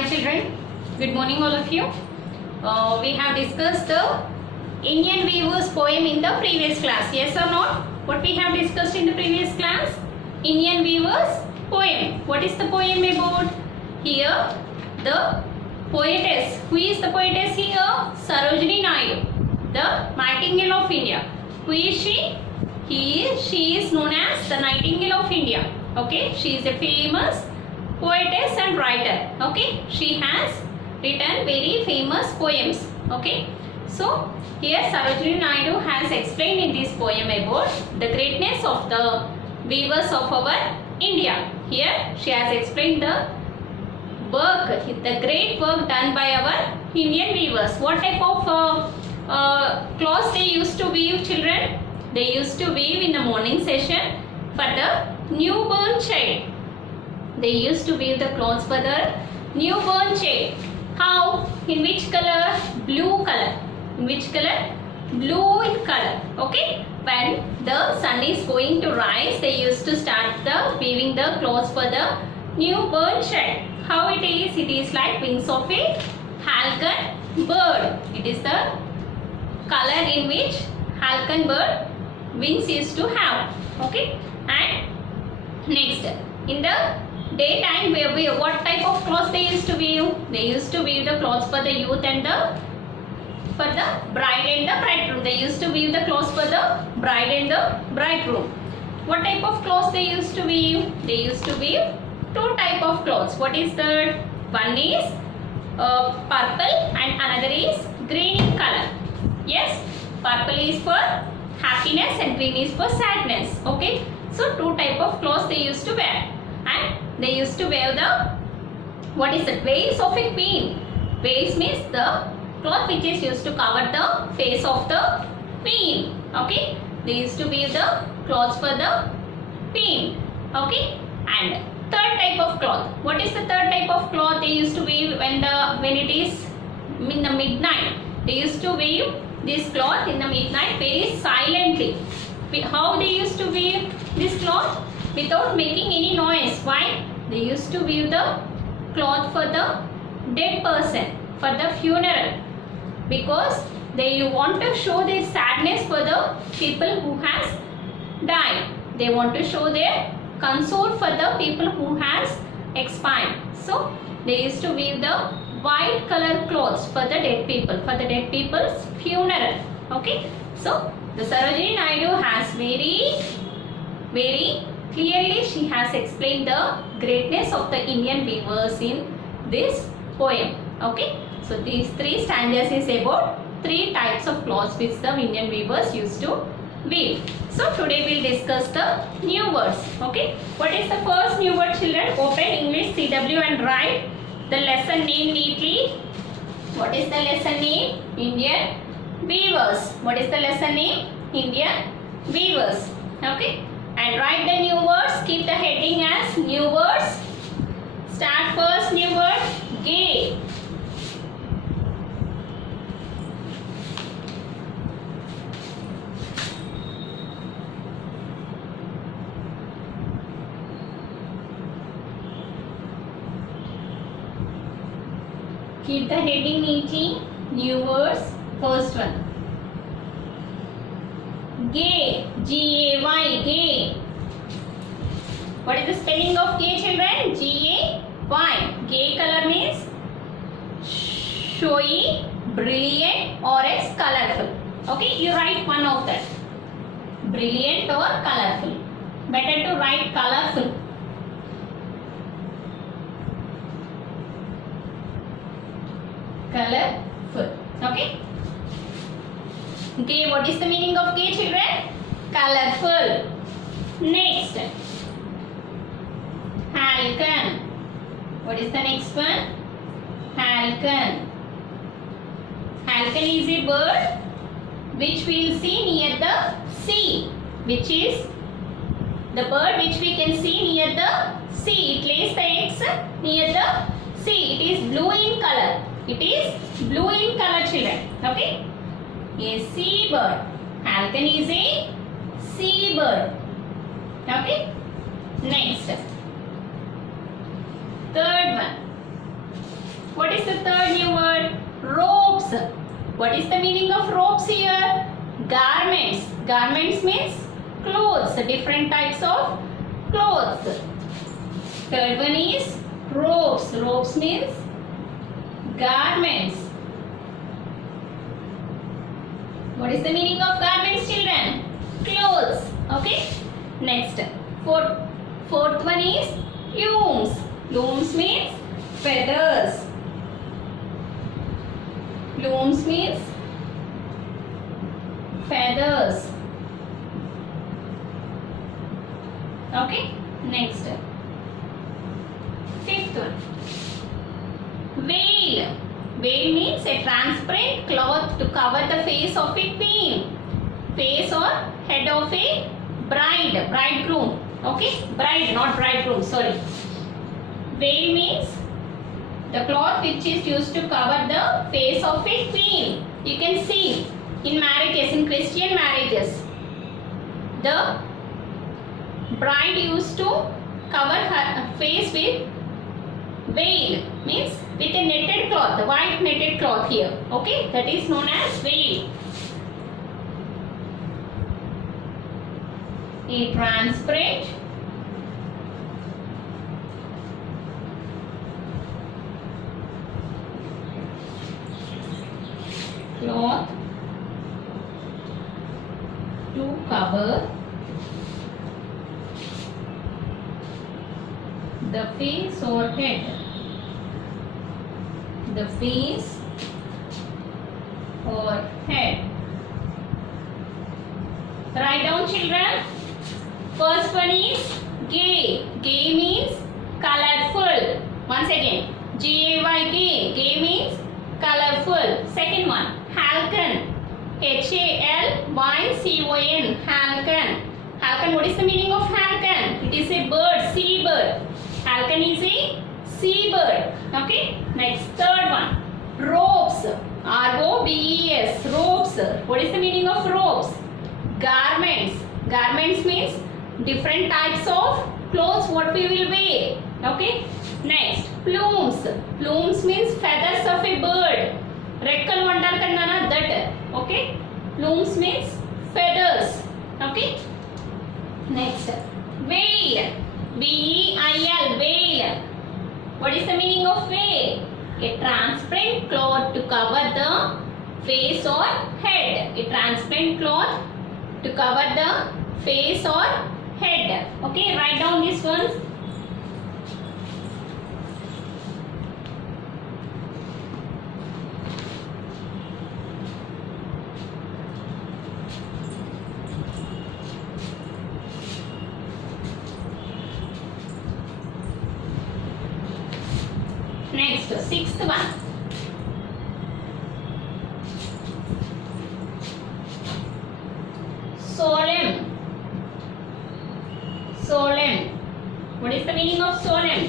Hi children, good morning all of you. We have discussed the Indian Weaver's poem in the previous class. Yes or not? What we have discussed in the previous class? Indian Weaver's poem. What is the poem about? Here the poetess. Who is the poetess here? Sarojini Naidu, the Nightingale of India. Who is she? She is known as the Nightingale of India. Okay, she is a famous poetess and writer. Okay, she has written very famous poems. Okay, so here Sarojini Naidu has explained in this poem about the greatness of the weavers of our India. Here she has explained the work, the great work done by our Indian weavers. What type of cloths they used to weave, children? They used to weave in the morning session for the newborn child. They used to weave the clothes for the newborn child. How? In which color? Blue color. In which color? Blue in color. Okay. When the sun is going to rise, they used to start the weaving the clothes for the newborn child. How it is? It is like wings of a falcon bird. It is the color in which falcon bird wings used to have. Okay. And next, in the daytime, what type of clothes they used to weave? They used to weave the clothes for the youth and for the bride and the bridegroom. They used to weave the clothes for the bride and the bridegroom. What type of clothes they used to weave? They used to weave two type of clothes. What is that? One is purple and another is green in color. Yes, purple is for happiness and green is for sadness. Okay, so two type of clothes they used to wear. And they used to wear the, what is it? Veils of a queen. Veils means the cloth which is used to cover the face of the queen. Okay, they used to wear the clothes for the queen. Okay, and third type of cloth. What is the third type of cloth they used to weave when it is in the midnight? They used to weave this cloth in the midnight very silently. How they used to weave this cloth? Without making any noise. Why? They used to weave the cloth for the dead person, for the funeral, because they want to show their sadness for the people who has died. They want to show their console for the people who has expired. So they used to weave the white color clothes for the dead people, for the dead people's funeral. Okay, so the Sarojini Naidu has very clearly she has explained the greatness of the Indian weavers in this poem. Okay, so these three stanzas is about three types of cloths which the Indian weavers used to weave. So today we will discuss the new words. Okay, what is the first new word, children? Open English CW and write the lesson name neatly. What is the lesson name? Indian weavers. What is the lesson name? Indian weavers. Okay, and write the new words. Keep the heading as new words. Start first new word, gay. Keep the heading neatly. New words. First one. Gay. G-A-Y. Gay. What is the spelling of gay, children? G-A-Y. Gay color means showy, brilliant or else colorful. Okay, you write one of that. Brilliant or colorful. Better to write colorful. Colorful. Okay. Gay. What is the meaning of gay, children? Colorful. Next. Falcon. What is the next one? Falcon. Falcon is a bird which we will see near the sea. Which is the bird which we can see near the sea. It lays the eggs near the sea. It is blue in color. It is blue in color, children. Okay. A sea bird. Falcon is a sea bird. Okay. Next. Third one. What is the third new word? Robes. What is the meaning of robes here? Garments. Garments means clothes, different types of clothes. Third one is robes. Robes means garments. What is the meaning of garments, children? Clothes. Okay. Next, fourth one is plumes. Plumes means feathers. Plumes means feathers. Okay. Next, fifth one, veil. Veil means a transparent cloth to cover the face of a queen, face or head of a bridegroom. Okay, bride, not bridegroom, sorry. Veil means the cloth which is used to cover the face of a queen. You can see in marriages, in Christian marriages, the bride used to cover her face with veil, means with a netted cloth, white netted cloth here. Okay, that is known as veil. A transparent cloth to cover the face or head. The face or head. Write down, children. First one is gay. Gay means colorful. Once again, G-A-Y, gay means colorful. Second one, halcyon. H-A-L-Y-C-O-N, halcyon. Halcyon, what is the meaning of halcyon? It is a bird, sea bird. Halcyon is a sea bird. Okay. Next, third one, robes. R-O-B-E-S, robes. What is the meaning of robes? Garments. Garments means different types of clothes what we will wear. Okay. Next, plumes. Plumes means feathers of a bird. Rekkal antar kannana, that. Okay. Plumes means feathers. Okay. Next, veil. V-E-I-L, veil. What is the meaning of veil? A transparent cloth to cover the face or head. A transparent cloth to cover the face or head. Okay, write down these ones. Next, sixth one. Solemn. Solemn. What is the meaning of solemn?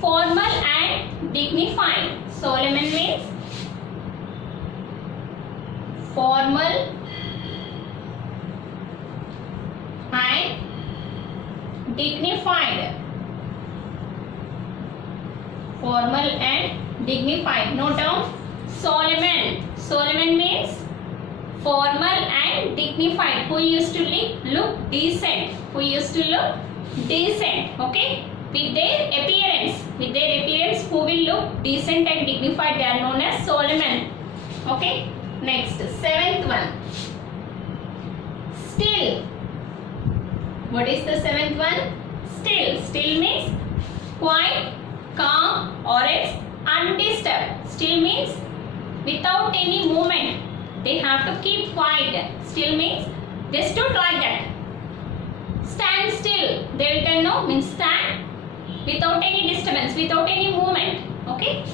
Formal and dignified. Solemn means formal and dignified. Formal and dignified. Note down Solomon. Solomon means formal and dignified. Who used to look decent. Who used to look decent. Okay. With their appearance. With their appearance, who will look decent and dignified. They are known as Solomon. Okay. Next, seventh one. Still. What is the seventh one? Still. Still means quiet, calm, or else undisturbed. Still means without any movement. They have to keep quiet. Still means they stood like that. Stand still. They will tell no means stand without any disturbance, without any movement. Okay.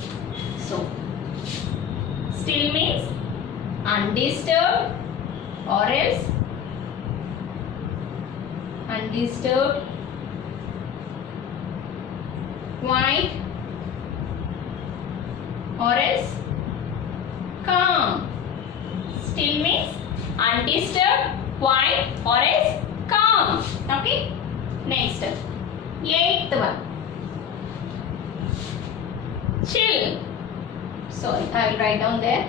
So still means undisturbed or else undisturbed, quiet, or else calm. Still means undisturbed, quiet, or else calm. Okay. Next, eighth one. Chill. Sorry, I will write down there.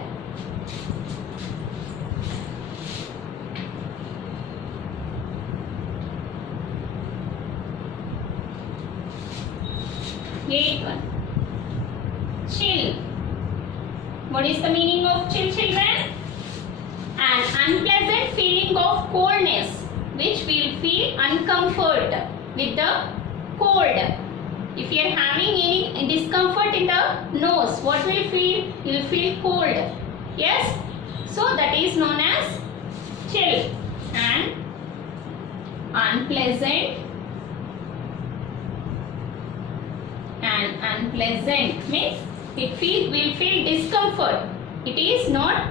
Eighth one. Chill. What is the meaning of chill, children? An unpleasant feeling of coldness, which will feel uncomfort with the cold. If you are having any discomfort in the nose, what will you feel? You will feel cold. Yes? So that is known as chill. And unpleasant means will feel discomfort. It is not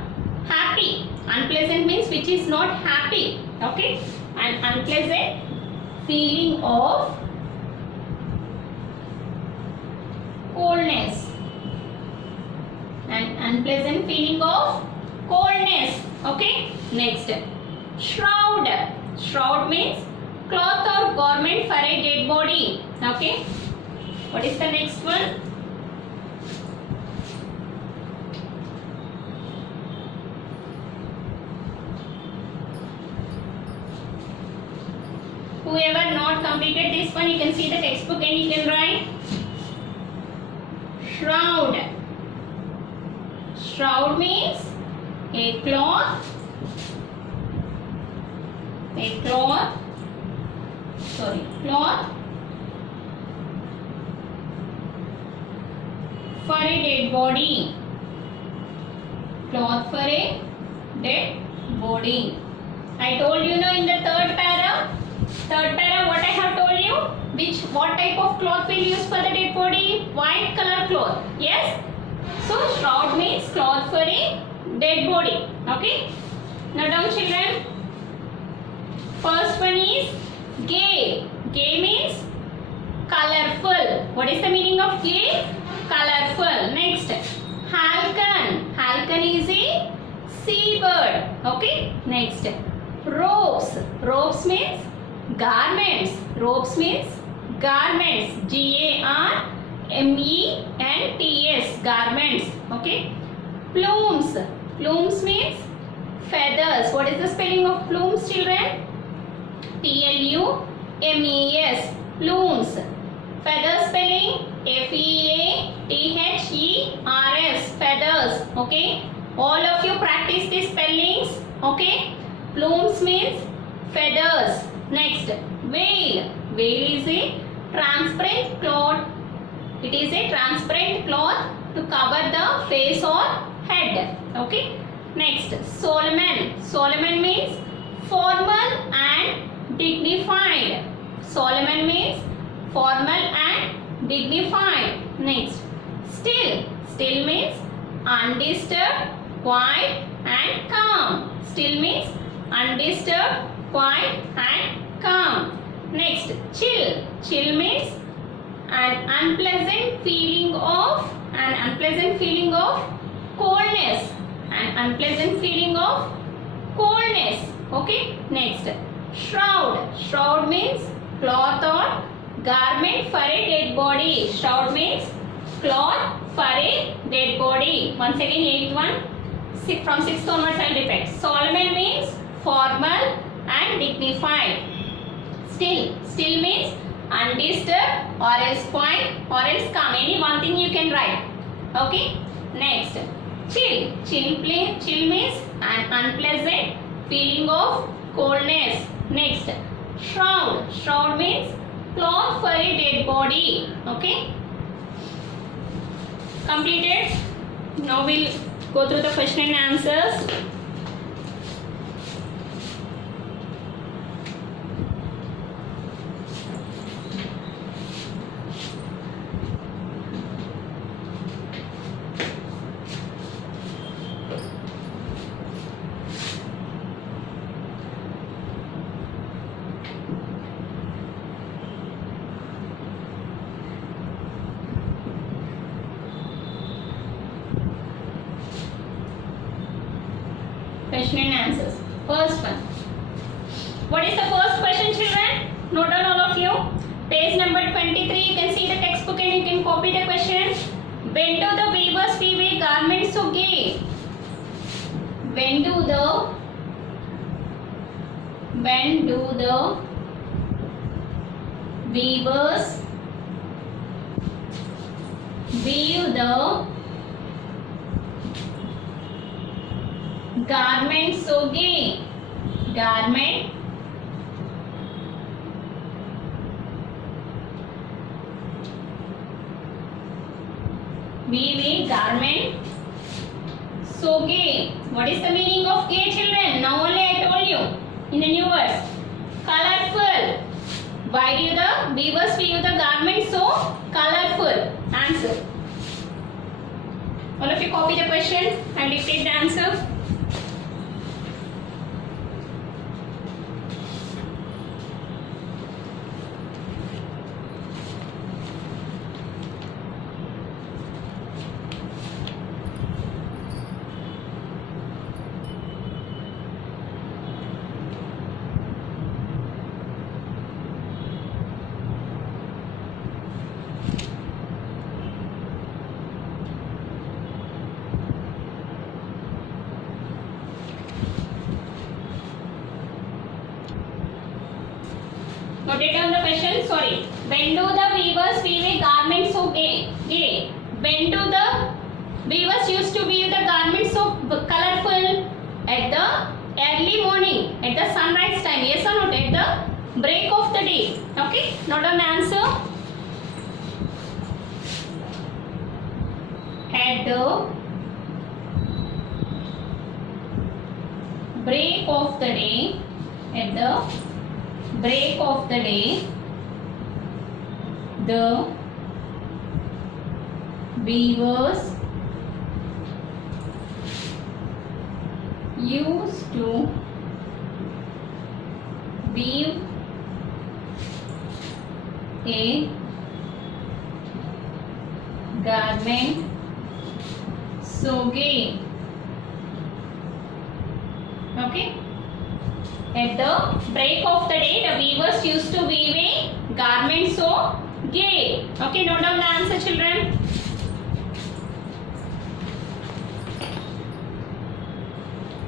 happy. Unpleasant means which is not happy. Okay? An unpleasant feeling of coldness. An unpleasant feeling of coldness. Okay? Next. Shroud. Shroud means cloth or garment for a dead body. Okay? What is the next one? Whoever not completed this one, you can see the textbook and you can write shroud. Shroud means a cloth for a dead body. Cloth for a dead body. I told you now in the third para what I have told you, what type of cloth we'll use for the dead body? White color cloth. Yes? So shroud means cloth for a dead body. Okay? Now down children. First one is gay. Gay means colorful. What is the meaning of gay? Colorful. Next. Halcyon. Halcyon is a seabird. Okay? Next. Robes. Robes means garments. Robes means garments. Garments. Garments. Okay? Plumes. Plumes means feathers. What is the spelling of plumes, children? Plumes. Plumes. Feather spelling Feathers. Feathers. Okay? All of you practice these spellings. Okay? Plumes means feathers. Next, veil. Veil is a transparent cloth. It is a transparent cloth to cover the face or head. Okay? Next, Solomon. Solomon means formal and dignified. Solomon means formal and dignified. Next, still. Still means undisturbed, quiet and calm. Still means undisturbed, quiet and calm. Next, chill. Chill means an unpleasant feeling of coldness. An unpleasant feeling of coldness. Okay? Next, shroud. Shroud means cloth or garment for a dead body. Shroud means cloth for a dead body. Once again, 8th one. From 6th onwards I will repeat. Solomon means formal and dignified. Still means undisturbed or else quiet or else calm. Any one thing you can write. Okay? Next, chill. Chill means an unpleasant feeling of coldness. Next, shroud. Shroud means cloth for a dead body. Okay? Completed. Now we'll go through the question and answers. Question and answers. First one. What is the first question, children? Note down all of you. Page number 23. You can see the textbook and you can copy the question. When do the weavers weave a garment so gay? When do the weavers weave the garment so gay? Garment weave a garment so gay. What is the meaning of gay, children? Now only I told you in the new verse. Colorful. Why do the weavers weave the garment so colorful? Answer. All of you copy the question and dictate the answer. Note down the question. Sorry. When do the weavers weave a garment so gay? When do the weavers used to weave the garment so colorful? At the early morning, at the sunrise time. Yes or not? At the break of the day. Okay. Note down the answer. At the break of the day. At the break of the day, the weavers used to weave a garment so gay. Okay. At the break of the day, the weavers used to weave a garment so gay. Okay, note down the answer, children.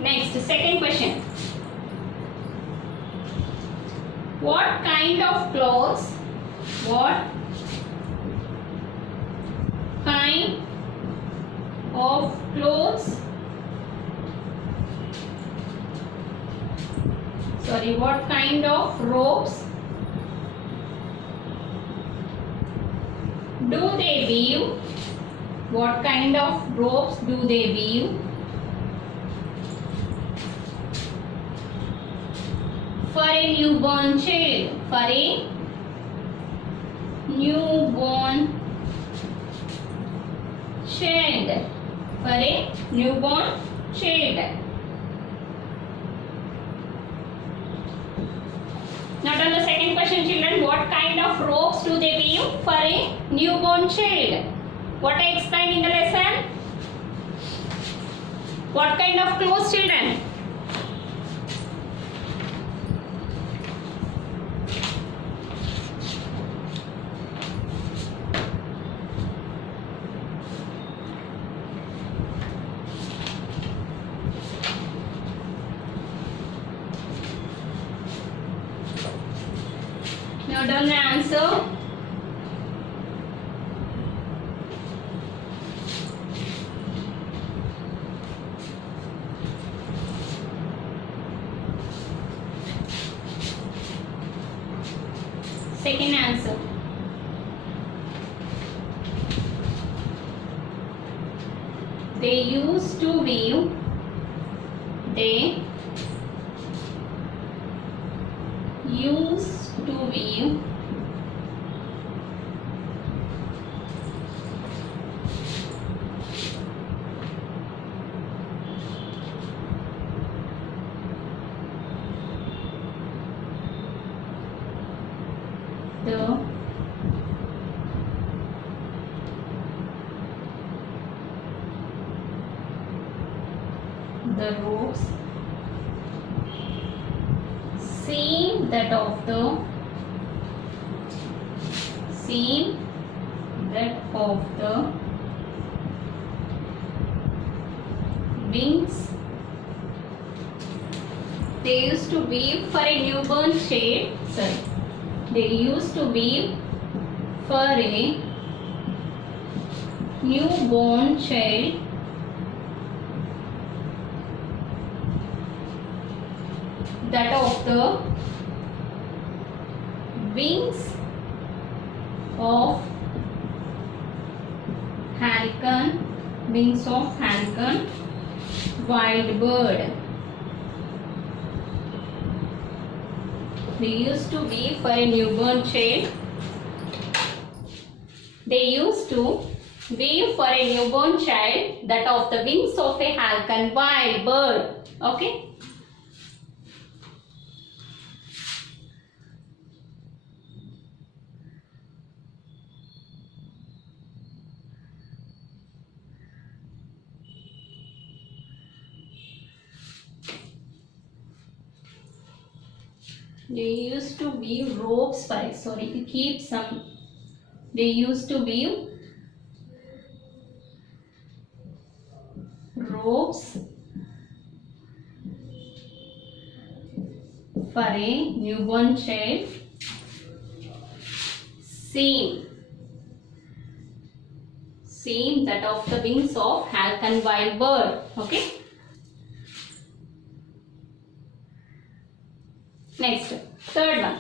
Next, second question. What kind of clothes? What kind of clothes? Sorry, what kind of ropes do they weave? What kind of ropes do they weave? For a newborn child. For a newborn child. For a newborn child. Now on the second question, children, what kind of ropes do they weave for a newborn child? What I explained in the lesson? What kind of clothes, children? Now done the answer. Second answer. They used to weave. They used to weave the ropes seam that of the wings. They used to weave for a newborn child. Sorry. They used to weave for a newborn child that of the wings of halcyon wild bird. They used to weave for a newborn child. They used to weave for a newborn child that of the wings of a halcyon wild bird. Okay. They used to weave ropes for it. Sorry, to keep some. They used to weave ropes for a newborn child. Same that of the wings of halcyon wild bird. Okay. Next, third one.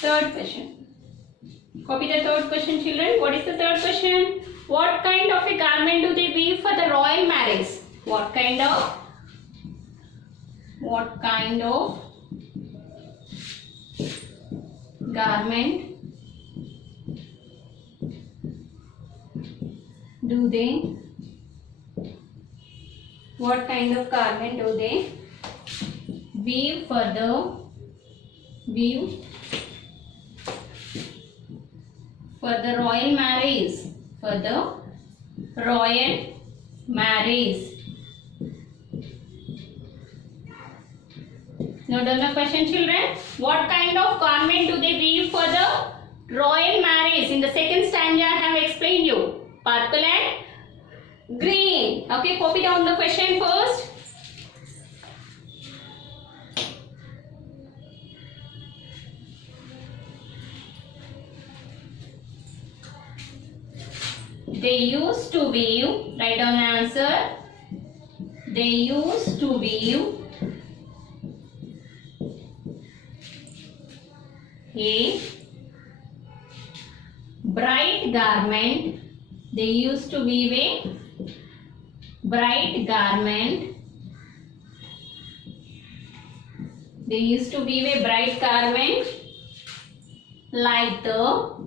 Third question. Copy the third question, children. What is the third question? What kind of a garment do they weave for the royal marriage? What kind of garment do they weave for the royal marriage? Note down the question, children. What kind of garment do they weave for the royal marriage? In the second stanza, I have explained you. Purple and green. Okay, copy down the question first. They used to weave. Write down the answer. They used to weave a bright garment. They used to weave a bright garment. They used to weave a bright garment like the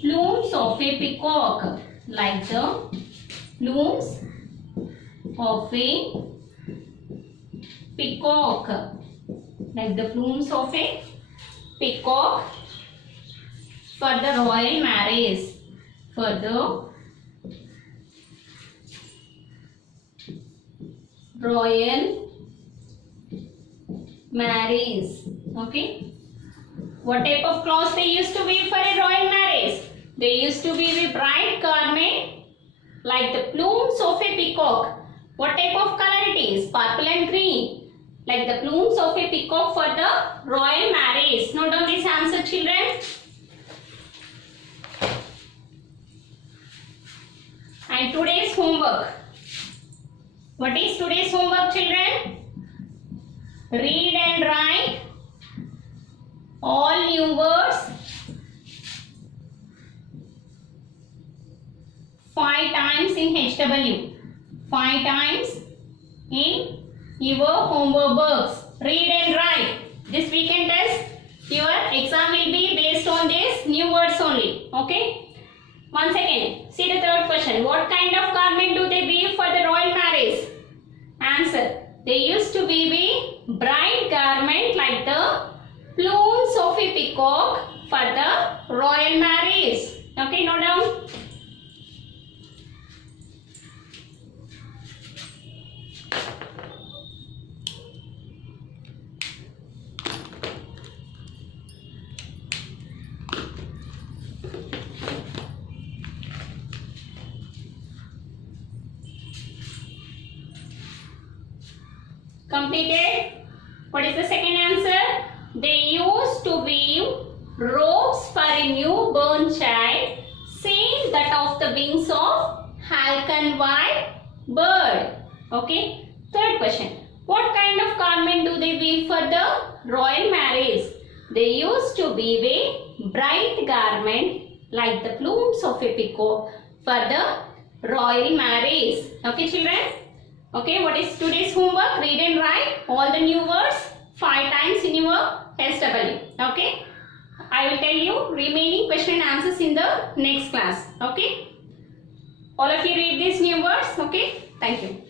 plumes of a peacock. Like the plumes of a peacock. Like the plumes of a peacock for the royal marriage. For the royal marriage. Okay. What type of clothes they used to weave for a royal marriage? They used to weave a bright garment like the plumes of a peacock. What type of color it is? Purple and green. Like the plumes of a peacock for the royal marriage. Note down this answer, children. And today's homework. What is today's homework, children? Read and write all new words 5 times in HW. 5 times in your homework books. Read and write. This weekend test, your exam will be based on these new words only. Okay. Once again, see the third question. What kind of garment do they weave for the royal marriage? Answer. They used to weave a bright garment like the plumes of of a peacock for the royal marriage. Okay, note down. Completed. What is the second answer? They used to weave robes for a newborn child, same that of the wings of falcon white bird. Okay. Third question. What kind of garment do they weave for the royal marriage? They used to weave a bright garment like the plumes of a peacock for the royal marriage. Okay, children. Okay, what is today's homework? Read and write all the new words 5 times in your SW. Okay, I will tell you remaining question and answers in the next class. Okay, all of you read these new words. Okay, thank you.